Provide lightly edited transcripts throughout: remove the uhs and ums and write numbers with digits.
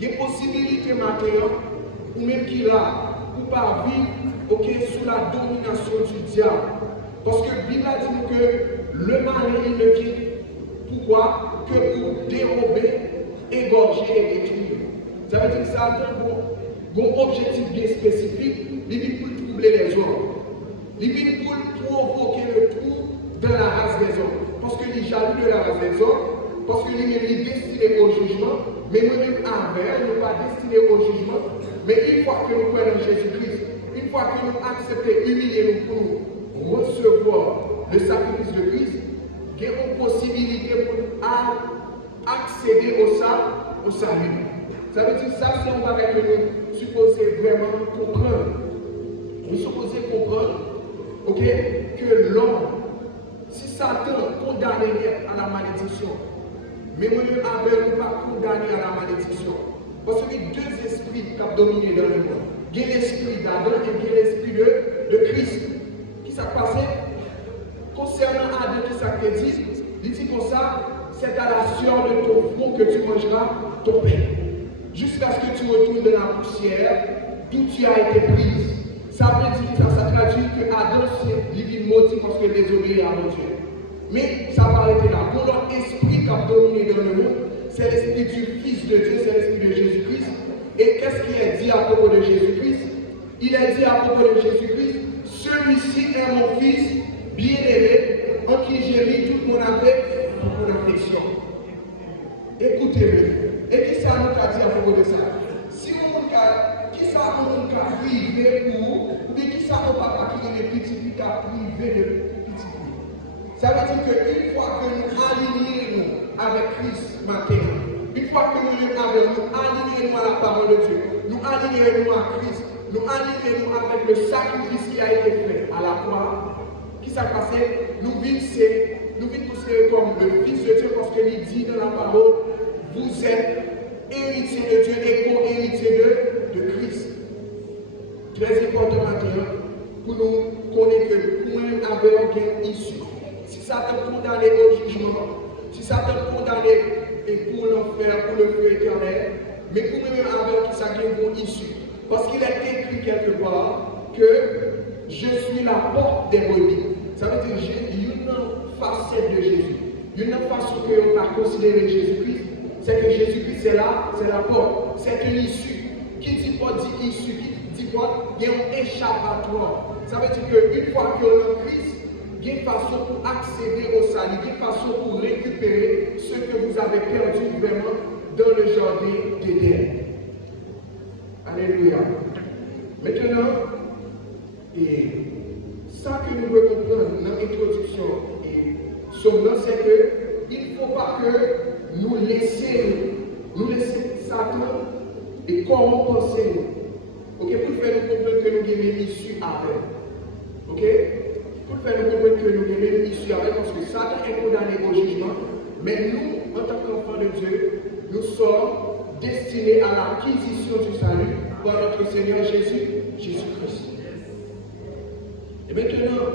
il y a possibilité maintenant, ou même qui là, pour pas vivre sous la domination du diable. Parce que la Bible a dit que le malin, il ne vient pourquoi que pour dérober, égorger et détruire. Ça veut dire que ça a un objectif bien spécifique, il vient pour troubler les hommes. Il vient pour provoquer le trouble dans la race des hommes. Parce qu'il est jaloux de la race des hommes, parce qu'il est destiné au jugement, mais nous-mêmes envers, nous ne sommes pas destinés au jugement. Mais une fois que nous croyons en Jésus-Christ, une fois que nous acceptons, humilier nous pour recevoir le sacrifice de Christ, il y a une possibilité pour accéder au salut. Ça veut dire ça, c'est un bagage que nous supposons vraiment comprendre. Nous supposons comprendre que l'homme, si Satan condamné à la malédiction, mais nous n'avons pas condamné à la malédiction. Parce qu'il y a deux esprits qui ont dominé dans le monde. Il y a l'esprit d'Adam et il y a l'esprit de Christ. Qui s'est passé? Concernant Adam, qui s'est dit, il dit comme ça, c'est à la sueur de ton front que tu mangeras ton pain. Jusqu'à ce que tu retournes de la poussière d'où tu as été prise. Ça veut dire, ça traduit que Adam c'est divine maudit parce qu'il désobéit à mon Dieu. Mais ça va arrêter là. Pour notre esprit qui a dominé dans le monde, c'est l'esprit du Fils de Dieu, c'est l'esprit de Jésus-Christ. Et qu'est-ce qui est dit à propos de Jésus-Christ? Il est dit à propos de Jésus-Christ, celui-ci est mon Fils bien-aimé, en qui j'ai mis toute mon affection. Écoutez-le. Et qui ça nous a dit à propos de ça? Si qui ça nous a privé ou bien qui ça nous papa qui est petit qui a privé de petit. Ça veut dire qu'une fois que nous alignons avec Christ maintenant, une fois que nous alignons à la parole de Dieu, nous alignons à Christ, nous alignons avec le sacrifice qui a été fait à la croix, qui s'est passé, nous vivons considérés comme le Fils de Dieu parce qu'il dit dans la parole, vous êtes héritier de Dieu et co-héritier de Christ. Très important maintenant pour nous connaître que nous avons aucune issue. Si ça te condamne au jugement, si ça te condamne pour l'enfer, pour le feu éternel, mais pour nous-mêmes avec qui ça a une issue. Parce qu'il est écrit quelque part que je suis la porte des brebis. Ça veut dire qu'il y a une facette de Jésus. Une façon que l'on a considéré Jésus-Christ, c'est que Jésus-Christ c'est la porte, c'est une issue. Qui dit pas dit issue, qui dit pas il y a un échappatoire. Ça veut dire qu'une fois que l'on est Christ, il y a une façon pour accéder au salut, il y a une façon pour récupérer ce que vous avez perdu vraiment dans le jardin d'Éden. Alléluia. Maintenant, et ça que nous devons comprendre dans l'introduction et sur c'est qu'il ne faut pas que nous laissions Satan et corrompre nous. Ok, pour faire nous comprendre que nous avons une issue avec. Ok, pour faire nous comprendre que nous avons une issue avec, parce que Satan est condamné au jugement, mais nous, en tant qu'enfants de Dieu, nous sommes destinés à l'acquisition du salut par notre Seigneur Jésus-Christ. Et maintenant,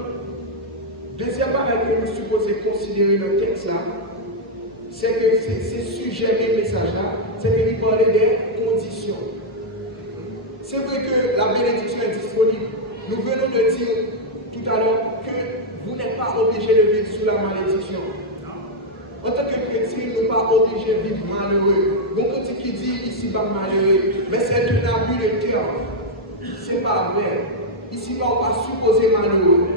deuxième bagage que nous supposons considérer dans le texte là, c'est que ces sujets et messages-là, c'est que nous parlons des conditions. C'est vrai que la bénédiction est disponible. Nous venons de dire tout à l'heure que vous n'êtes pas obligé de vivre sous la malédiction. En tant que chrétien, nous ne sommes pas obligés de vivre malheureux. Bon, quand qui dit ici pas malheureux, mais c'est un abus de terme. Ce n'est pas vrai. Ici, on ne va pas supposer malheureux.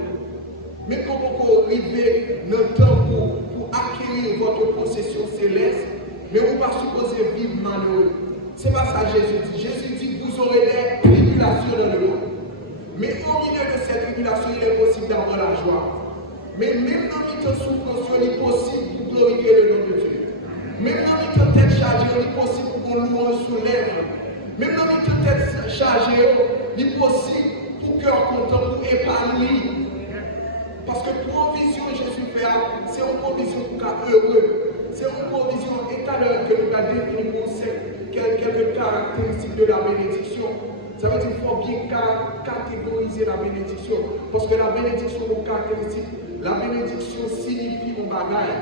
Mais quand vous arrivez dans le temps pour acquérir votre possession céleste, mais vous ne pas supposer vivre malheureux. Ce n'est pas ça que Jésus dit. Jésus dit que vous aurez des tribulations dans le monde. Mais au milieu de ces tribulations, il est possible d'avoir la joie. Mais même dans les temps de souffrance, il est possible pour glorifier le nom de Dieu. Même dans les temps de tête chargée, il est possible pour qu'on louange sous lèvres. Même dans les temps de tête chargée, il est possible pour cœur content, pour épanouir. Parce que provision, Jésus fait, c'est une provision pour qu'à heureux. C'est une provision éternelle que nous avons définie pour quelques caractéristiques de la bénédiction. Ça veut dire qu'il faut bien catégoriser la bénédiction. Parce que la bénédiction est une caractéristique. La bénédiction signifie un bagage.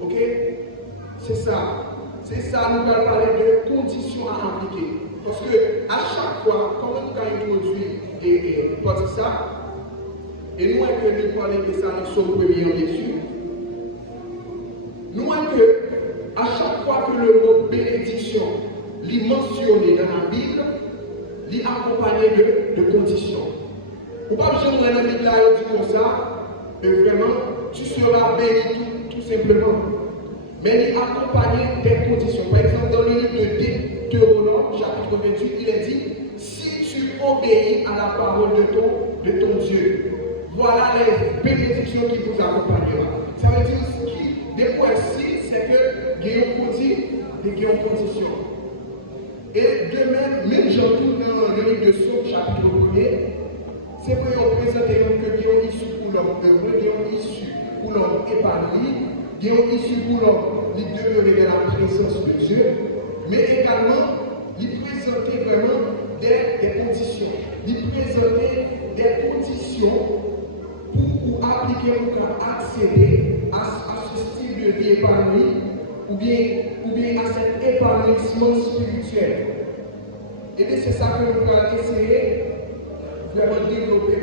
Ok? C'est ça. c'est ça, nous allons parler de conditions à appliquer. Parce que à chaque fois, quand nous avons introduit et pas ça, et nous avons que nous parlons de ça dans son premier lecture, nous avons que à chaque fois que le mot bénédiction est mentionné dans la Bible, il est accompagné de conditions. Pour pas que je me rende là et dire comme ça, mais vraiment, tu seras béni tout simplement. Mais il est accompagné des conditions. Par exemple, dans le livre de Deutéronome, chapitre 28, il est dit, si tu obéis à la parole de ton Dieu, voilà les bénédictions qui vous accompagneront. Ça veut dire que des points ici, c'est que Guillaume dit des Guillaume conditions. Et de même j'en trouve dans le livre de Somme, chapitre 1er, c'est pour nous présenter que Guillaume issu pour l'homme heureux, Guillaume issu pour l'homme épanoui, Guillaume issu pour l'homme qui demeurait dans la présence de Dieu, mais également, il présentait vraiment des conditions. Il présentait des conditions pour appliquer, pour accéder à ce style de vie épanoui, ou bien à cet épanouissement spirituel. Et bien c'est ça que nous allons essayer vraiment développer.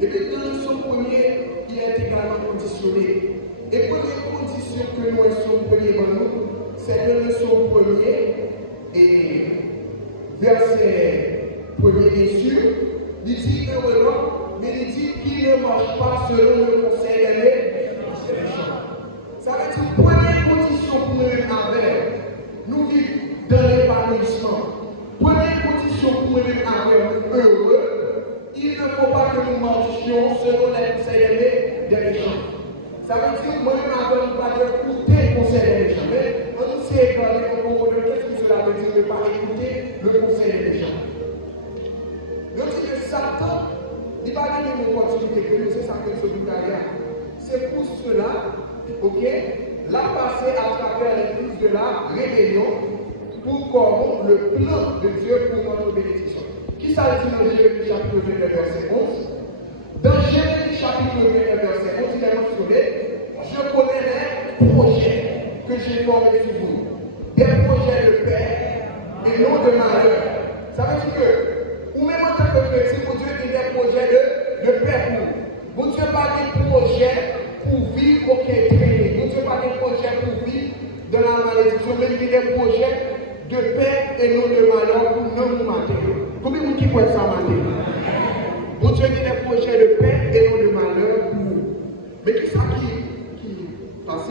Et puis dans le son premier, il est également conditionné. Et première condition que nous sommes premièrement, c'est dans le son premier, et verset premier bien sûr, il dit heureux l'homme, mais il dit qu'il ne marche pas selon le conseil des méchants. Ça veut dire première condition pour nous vivre dans l'épanouissement. Première condition pour nous être heureux, il ne faut pas que nous marchions selon les conseils des méchants. Ça veut dire moi-même avant de ne pas écouter le conseil des méchants. Mais on sait qu'est-ce que cela veut dire de ne pas écouter le conseil des méchants. Donc que Satan, il va donner une opportunité que nous, c'est ça que nous avons. C'est pour cela, ok, l'a passé à travers les fils de la rébellion pour corrompre le plan de Dieu pour notre bénédiction. Qui ça dit dans Jérémie chapitre 29, verset 11? Dans Jérémie chapitre 29, verset 11, il est mentionné, je connais les projets que j'ai formés sur vous, des projets de paix et non de malheur. Ça veut dire que, ou même en tant que chrétien, pour Dieu, il y a des projets de paix pour vous. Bon Dieu pas des projets pour vivre au traîner. Bon Dieu pas des projets pour vivre dans la malédiction, mais il y a des projets de paix et non de malheur pour nous mater. Combien de qui peut ça mater? Bon Dieu il y a des projets de paix et non de malheur pour nous. Mais qui ça qui passe?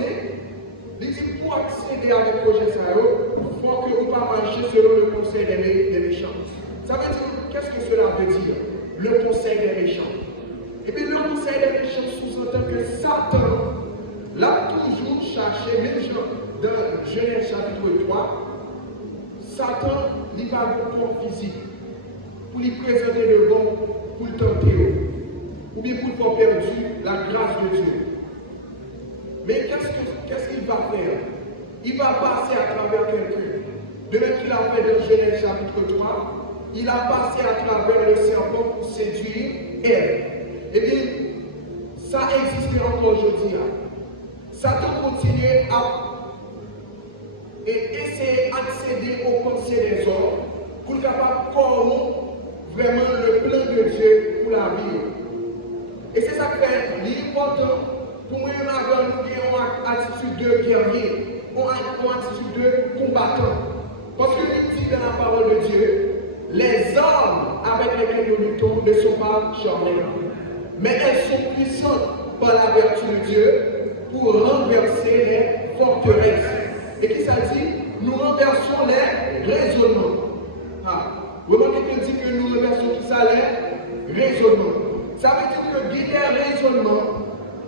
Il dit pour accéder à des projets sérieux, il faut que vous ne pas marcher selon le conseil des méchants. Ça veut dire, qu'est-ce que cela veut dire? Le conseil des méchants. Et bien le conseil des méchants sous-entend que Satan l'a toujours cherché, même dans Genèse chapitre 3, Satan n'a pas de corps physique pour lui présenter le bon, pour le tenter, ou bien pour faire perdre la grâce de Dieu. Mais qu'est-ce qu'il va faire? Il va passer à travers quelqu'un. De même qu'il a fait dans Genèse chapitre 3, il a passé à travers le serpent pour séduire Ève. Eh bien, ça existe encore aujourd'hui. Satan continue à essayer d'accéder aux pensées des hommes pour être capable de corrompre vraiment le plan de Dieu pour la vie. Et c'est ça qui fait l'important pour nous avoir une attitude de guerrier, une attitude de combattant. Parce que nous dit dans la parole de Dieu, les armes avec lesquelles nous luttons ne sont pas charnelles, mais elles sont puissantes par la vertu de Dieu pour renverser les forteresses. Et qui ça dit? Nous renversons les raisonnements. Remarquez qu'il dit que nous renversons tout ça, les raisonnements. Ça veut dire que il y a des raisonnements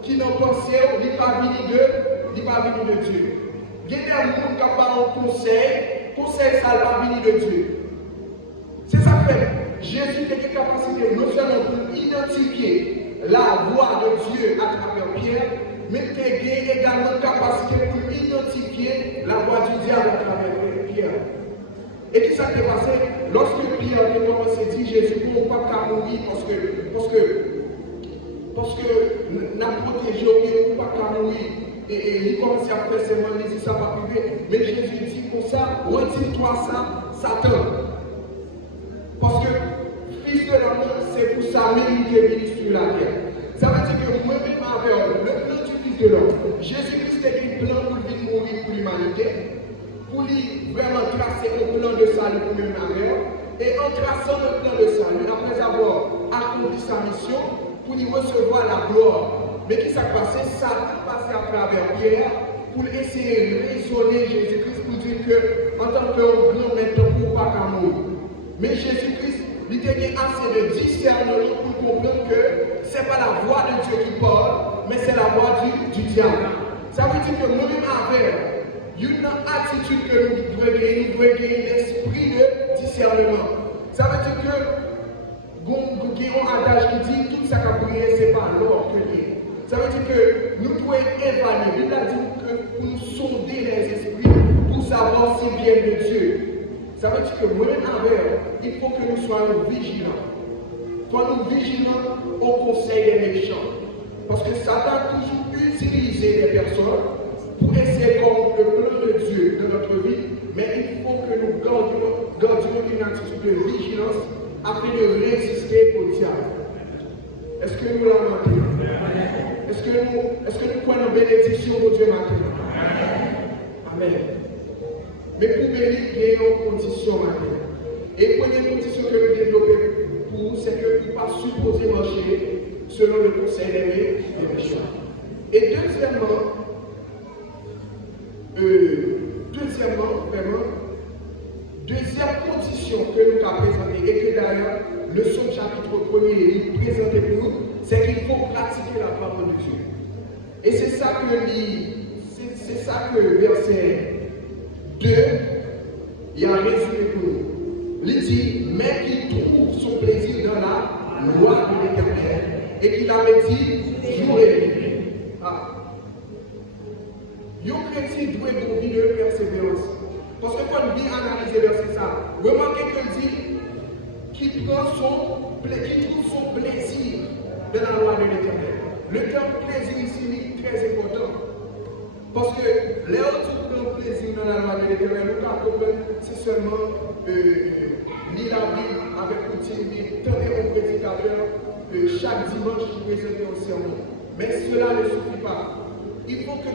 qui n'ont pensé, il n'est pas venu de Dieu. Il y a des gens qui n'ont pas un conseil, ça n'est pas venu de Dieu. C'est ça que fait. Jésus a une capacité non seulement pour identifier la voix de Dieu à travers Pierre, mais il a également une capacité pour identifier la voix du diable à travers Pierre. Et qui s'est passé lorsque Pierre a commencé à dire Jésus, pour ne pas mourir parce que n'a protégé ou pas mourir. il commence à faire ses mains, il dit ça va priver. Mais Jésus dit comme ça, retire-toi ça, Satan. Parce que Fils de l'homme, c'est pour ça même qu'il est venu sur la terre. Ça veut dire que moi-même avec le plan du Fils de l'homme, Jésus-Christ est un plan pour venir mourir pour l'humanité, pour lui vraiment tracer un plan de salut pour même avec. Et en traçant le plan de salut, après avoir accompli sa mission, pour lui recevoir la gloire. Mais qui s'est passé? Satan passé à travers Pierre pour essayer de raisonner Jésus-Christ pour dire que, en tant que grand maître, pour pas qu'à mourir. Mais Jésus-Christ, il a assez de discernement pour comprendre que ce n'est pas la voix de Dieu qui parle, mais c'est la voix du diable. Ça veut dire que nous-mêmes avec une attitude que nous devons gagner l'esprit de discernement. Ça veut dire que nous avons un adage qui dit tout ça qu'a brillé, ce n'est pas l'or que l'est. Ça veut dire que nous devons évaluer. Il a dit que pour nous sonder les esprits pour savoir s'ils viennent de Dieu. Ça veut dire que nous-mêmes avec, il faut que nous soyons vigilants. Soyons vigilants au conseil des méchants. Parce que Satan a toujours utilisé des personnes pour essayer de corrompre le plan de Dieu dans notre vie. Mais il faut que nous gardions une attitude de vigilance afin de résister au diable. Est-ce que nous l'avons maintenant? Est-ce que nous prenons bénédiction au Dieu maintenant? Amen. Mais pour bénir, il y a une condition maintenant. Et la première condition que nous développons pour, c'est que nous ne pas supposer marcher selon le conseil des méchants. Et deuxième condition que nous avons présentée, et que d'ailleurs le psaume chapitre 1er nous présente pour nous, c'est qu'il faut pratiquer la parole de Dieu. Et c'est ça que verset 2, il a résumé pour nous. Il dit, mais qu'il trouve son plaisir dans la loi de l'Éternel et qu'il a dit jour et nuit. Un chrétien doit avoir une vie de persévérance. Parce que quand on bien analyser verset ça, remarquez qu'il dit qu'il trouve son plaisir dans la loi de l'Éternel. Le terme plaisir ici est très important. Parce que là où tu prends plaisir dans la loi de l'Éternel, nous avons c'est seulement lire la Bible avec routine, mais tenter mon prédicateur chaque dimanche pour présenter un sermon. Mais cela ne suffit pas. Il faut que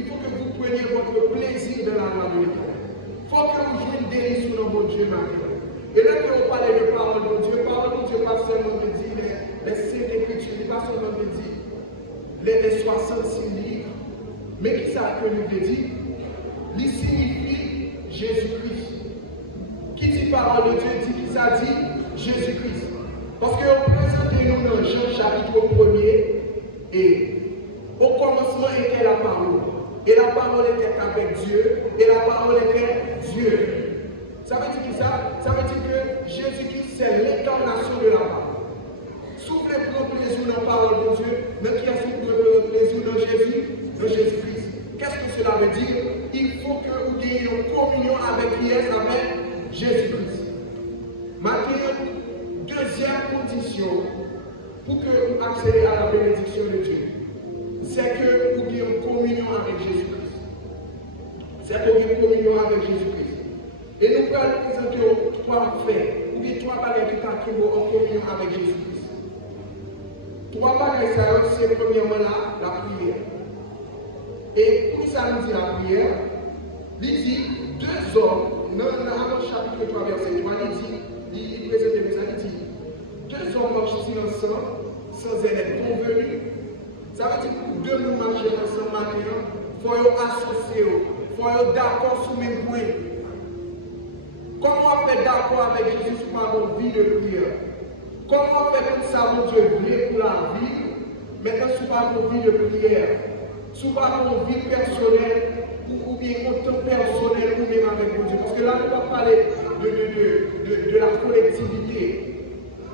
vous preniez votre plaisir dans la loi de l'Éternel. Il faut que vous jouiez une délice sur mon Dieu maintenant. Et là que vous parlez de parole de Dieu, pas seulement de dire les saintes écritures, pas seulement de dire les 66 livres. Mais qui ça que nous dit? Il signifie Jésus-Christ. Qui dit parole de Dieu dit qui ça dit? Jésus-Christ. Parce que on présente nous dans Jean chapitre 1er et au commencement était la parole. Et la parole était avec Dieu et la parole était Dieu. Ça veut dire qui ça? Ça veut dire que Jésus-Christ c'est l'incarnation de la parole. Si vous voulez prendre plaisir dans la parole de Dieu, mais qui est-ce que vous pouvez prendre plaisir dans Jésus-Christ? Qu'est-ce que cela veut dire? Il faut que vous ayez une communion avec Jésus-Christ. Maintenant, deuxième condition pour que vous accédez à la bénédiction de Dieu, c'est que vous ayez une communion avec Jésus-Christ. C'est que vous ayez une communion avec Jésus-Christ. Et nous allons présenter trois faits, ou bien trois bagages qui sont en communion avec Jésus-Christ. Trois bagages, c'est premièrement la prière. Et pour ça nous dit la prière, il dit deux hommes, dans le chapitre 3, verset 3, il présente les messages, il dit deux hommes marchent ensemble sans être convenus. Ça veut dire que deux nous marcher ensemble maintenant, il faut associer, il faut être d'accord sur le même point. Comment on fait d'accord avec Jésus pour avoir une vie de prière? Comment on fait pour savoir Dieu voulait pour la vie? Maintenant, sur une vie de prière. Souvent une vie personnelle ou bien autant personnel ou même avec Dieu. Parce que là, on va parler de la collectivité,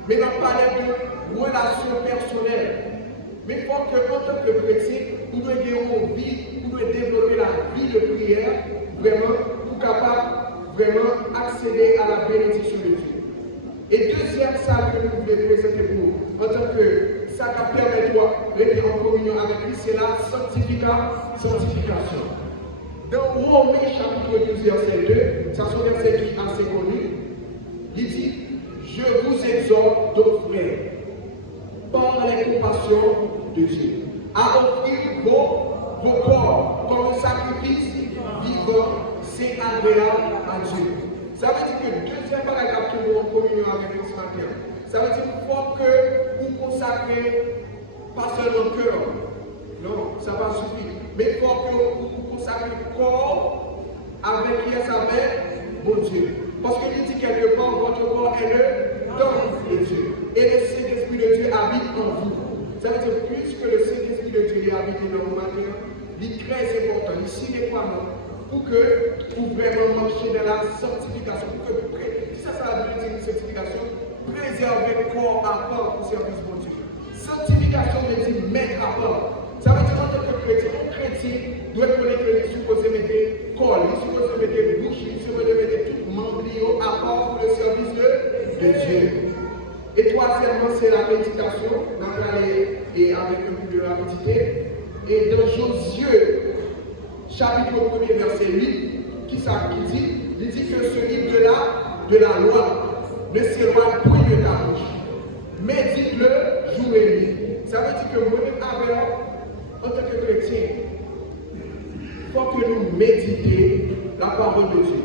mais on va parler de relations personnelles. Mais il faut qu'en tant que chrétien, vous devez développer la vie de prière vraiment pour capable vraiment accéder à la bénédiction de Dieu. Et deuxième salle que nous voulons présenter pour vous, en tant que ça qui permet de rester en communion avec lui, c'est la sanctification. Dans Romains chapitre 12, verset 2, ça c'est un verset qui est assez connu, il dit, je vous exhorte donc frères, par les compassions de Dieu, à offrir vos corps comme un sacrifice vivant, c'est agréable à Dieu. Ça veut dire que deuxième paragraphe que nous en communion avec nous ce matin, ça veut dire qu'il faut que vous consacrez pas seulement le cœur, non, ça va suffire, mais il faut que vous consacrez le corps avec qui avec mon Dieu. Parce qu'il dit quelque part, votre corps est le temple de Dieu. Et le Saint-Esprit de Dieu habite en vous. Ça veut dire plus que le Saint-Esprit de Dieu habite dans vous maintenant, il est très important, ici les croyants, pour que vous vraiment marchiez dans la sanctification. Pour que, ça veut dire une sanctification, préserver le corps à part pour service de Dieu. Sanctification veut dire mettre à part. Ça veut dire en tant que chrétien, un chrétien doit connaître qu'il est supposé mettre corps, il est supposé mettre bouche, il est supposé mettre tout membre à part pour le service de Dieu. Et troisièmement, c'est la méditation. On va aller avec un peu de la méditer. Et dans Josué, chapitre 1er, verset 8, qui dit, il dit que ce livre de la loi ne s'éloigne point de ta bouche. Médite-le jour et nuit. Ça veut dire que moi-même, en tant que chrétien, il faut que nous méditions la parole de Dieu.